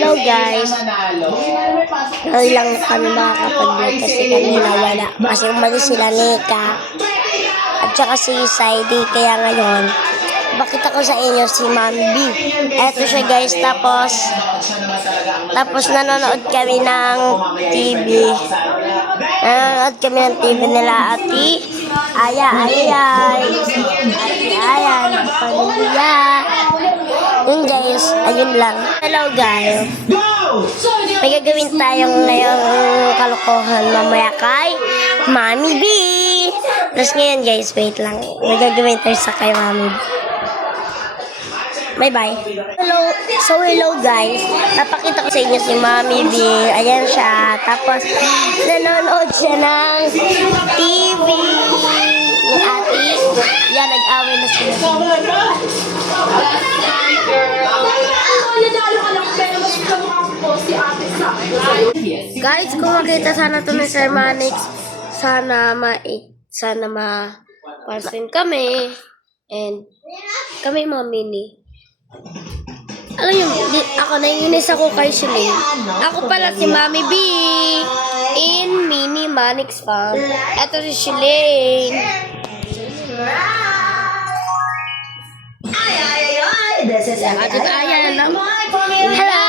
Hello guys. Ngayon lang kami makakapag-vlog kasi kanina wala. Kasi umalis sila Nika at saka si Saidi. Kaya ngayon, bakit ako sa inyo si Mami B. Eto siya guys. Tapos nanonood kami ng TV. Nanonood kami ng TV nila Ati Aya. Pamilya. Yun guys, ayun lang. Hello guys. May gagawin tayong ngayong kalokohan mamaya kay Mami B. Tapos ngayon guys, wait lang. May gagawin tayo sa kay Mami B. Bye-bye. Hello guys. Napakita ko sa inyo si Mami B. Ayan siya. Tapos nanonood siya ng TV ni Ate. Yan, nag-away na sila. Guys, kung makita sana to ni Sir Manix, sana ma-pansin kami. And kami mamini. Alam niyo, ako naiinis ako kay Shilin. Ako pala si Mami B in Mini Manix Farm. Ito si Shilin. This is Ate Aya. Hello.